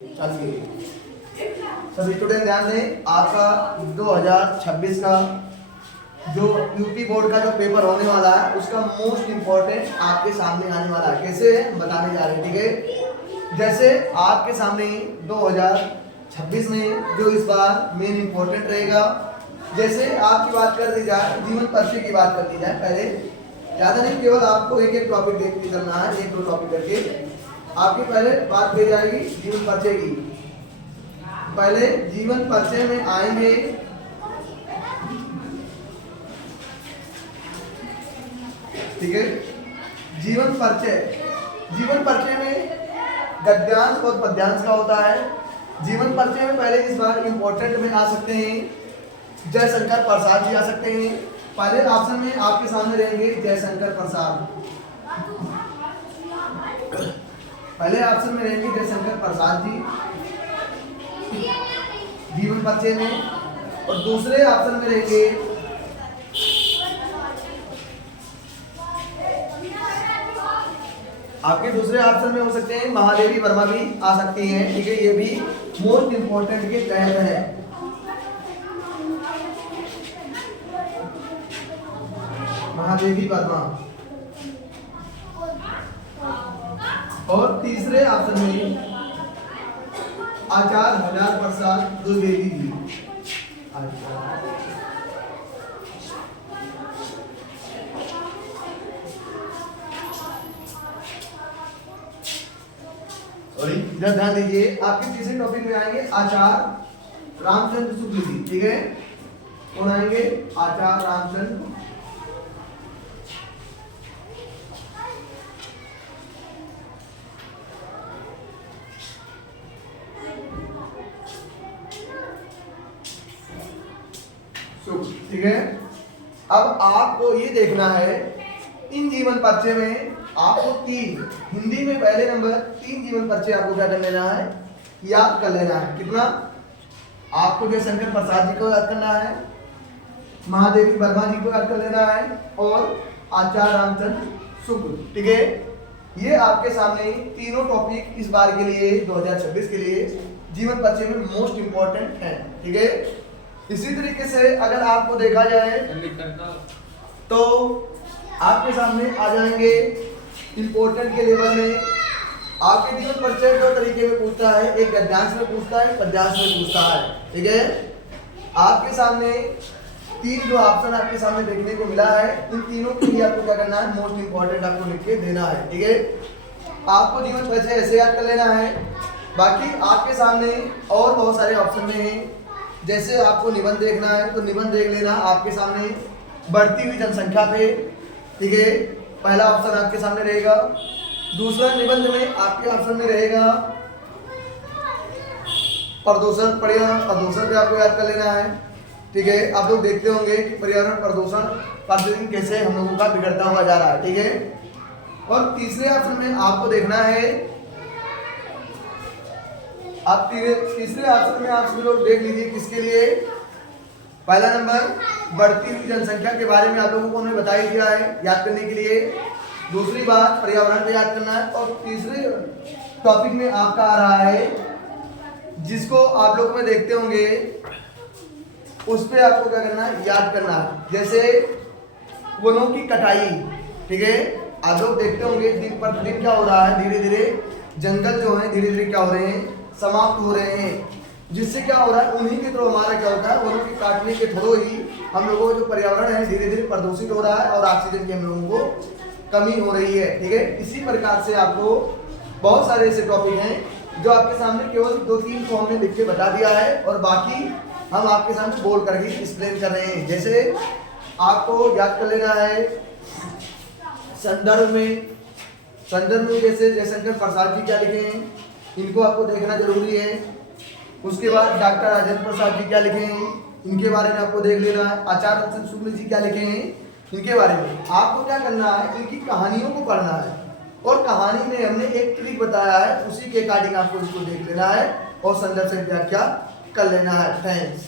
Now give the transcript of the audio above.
चलिए सभी स्टूडेंट ध्यान दें, आपका 2026 का जो यूपी बोर्ड का जो पेपर होने वाला है उसका मोस्ट इम्पोर्टेंट आपके सामने आने वाला है। कैसे है बताने जा रहे हैं, ठीक है। जैसे आपके सामने 2026 में जो इस बार मेन इम्पोर्टेंट रहेगा, जैसे आपकी बात कर दी जाए, जीवन परिचय की बात कर दी जाए, पहले ज़्यादा नहीं, केवल आपको एक एक टॉपिक देखते चलना है, एक दो टॉपिक करके आपकी पहले बात की जाएगी जीवन परिचय की। पहले जीवन परिचय में आएंगे ठीक है। जीवन परिचय में गद्यांश और पद्यांश का होता है। जीवन परिचय में पहले इस बार इंपॉर्टेंट में आ सकते हैं जयशंकर प्रसाद जी आ सकते हैं। पहले ऑप्शन में आपके सामने रहेंगे जयशंकर प्रसाद, पहले ऑप्शन में रहेंगे जयशंकर प्रसाद जी जीवन परिचय में, और दूसरे ऑप्शन में रहेंगे आपके दूसरे ऑप्शन में हो सकते हैं महादेवी वर्मा भी आ सकती हैं, ठीक है। ये भी मोस्ट इंपोर्टेंट के तहत है। महादेवी वर्मा, और तीसरे ऑप्शन में आचार्य हजार प्रसाद द्विवेदी जी। इधर ध्यान दीजिए, आपके तीसरे टॉपिक में आएंगे आचार्य रामचंद्र शुक्ल जी, ठीक है। कौन आएंगे? आचार्य रामचंद्र शुक्ल, ठीक है। अब आपको ये देखना है इन जीवन परिचय में आपको तीन, हिंदी में पहले नंबर 3 जीवन परिचय आपको क्या कर लेना है, याद कर लेना है। कितना? आपको जयशंकर प्रसाद जी को याद करना है, महादेवी वर्मा जी को याद कर लेना है, और आचार्य रामचंद्र शुक्ल, ठीक है। ये आपके सामने तीनों टॉपिक इस बार के लिए 2026 के लिए जीवन परिचय में मोस्ट इंपॉर्टेंट है, ठीक है। इसी तरीके से अगर आपको देखा जाए तो आपके सामने आ जाएंगे इंपॉर्टेंट के लेवल में आपके जीवन परिचय दो तरीके में पूछता है, एक गद्यांश में पूछता है, पद्यांश में पूछता है, ठीक है। आपके सामने तीन जो ऑप्शन आपके सामने देखने को मिला है, इन तीनों के लिए आपको क्या करना है, मोस्ट इंपॉर्टेंट आपको लिख के देना है, ठीक है। आपको जीवन परिचय ऐसे याद कर लेना है। बाकी आपके सामने और बहुत सारे ऑप्शन में हैं, जैसे आपको निबंध देखना है तो निबंध देख लेना आपके सामने बढ़ती हुई जनसंख्या पे, ठीक है। पहला ऑप्शन आपके सामने रहेगा। दूसरा निबंध में आपके ऑप्शन में रहेगा प्रदूषण, पर्यावरण प्रदूषण पे आपको याद कर लेना है, ठीक है। आप लोग देखते होंगे कि पर्यावरण प्रदूषण प्रतिदिन कैसे हम लोगों का बिगड़ता हुआ जा रहा है, ठीक है। और तीसरे ऑप्शन में आपको देखना है, आप तीसरे ऑप्शन में आप सभी लोग देख लीजिए किसके लिए। पहला नंबर बढ़ती हुई जनसंख्या के बारे में आप लोगों को उन्हें बता ही दिया है याद करने के लिए। दूसरी बात पर्यावरण पे याद करना है, और तीसरे टॉपिक में आपका आ रहा है जिसको आप लोग में देखते होंगे उस पे आपको क्या करना है, याद करना है। जैसे वनों की कटाई, ठीक है। आप लोग देखते होंगे दिन प्रतिदिन क्या हो रहा है, धीरे धीरे जंगल जो है धीरे धीरे क्या हो रहे हैं, समाप्त हो रहे हैं। जिससे क्या हो रहा है, उन्हीं के थ्रू हमारा क्या होता है, वनों के काटने के थ्रू ही हम लोगों का जो पर्यावरण है धीरे धीरे प्रदूषित हो रहा है और ऑक्सीजन की हम लोगों को कमी हो रही है, ठीक है। इसी प्रकार से आपको बहुत सारे ऐसे टॉपिक हैं जो आपके सामने केवल 2-3 फॉर्म में लिख के बता दिया है, और बाकी हम आपके सामने बोल करके एक्सप्लेन कर रहे हैं। जैसे आपको याद कर लेना है संदर्भ में जैसे जयशंकर प्रसाद जी क्या लिखे हैं, इनको आपको देखना जरूरी है। उसके बाद डॉक्टर राजेंद्र प्रसाद जी क्या लिखे हैं, इनके बारे में आपको देख लेना है। आचार्य रामचंद्र शुक्ल जी क्या लिखे हैं, इनके बारे में आपको क्या करना है, इनकी कहानियों को पढ़ना है, और कहानी में हमने एक ट्रिक बताया है, उसी के अकॉर्डिंग आपको इसको देख लेना है और संदर्भ से व्याख्या कर लेना है। थैंक्स।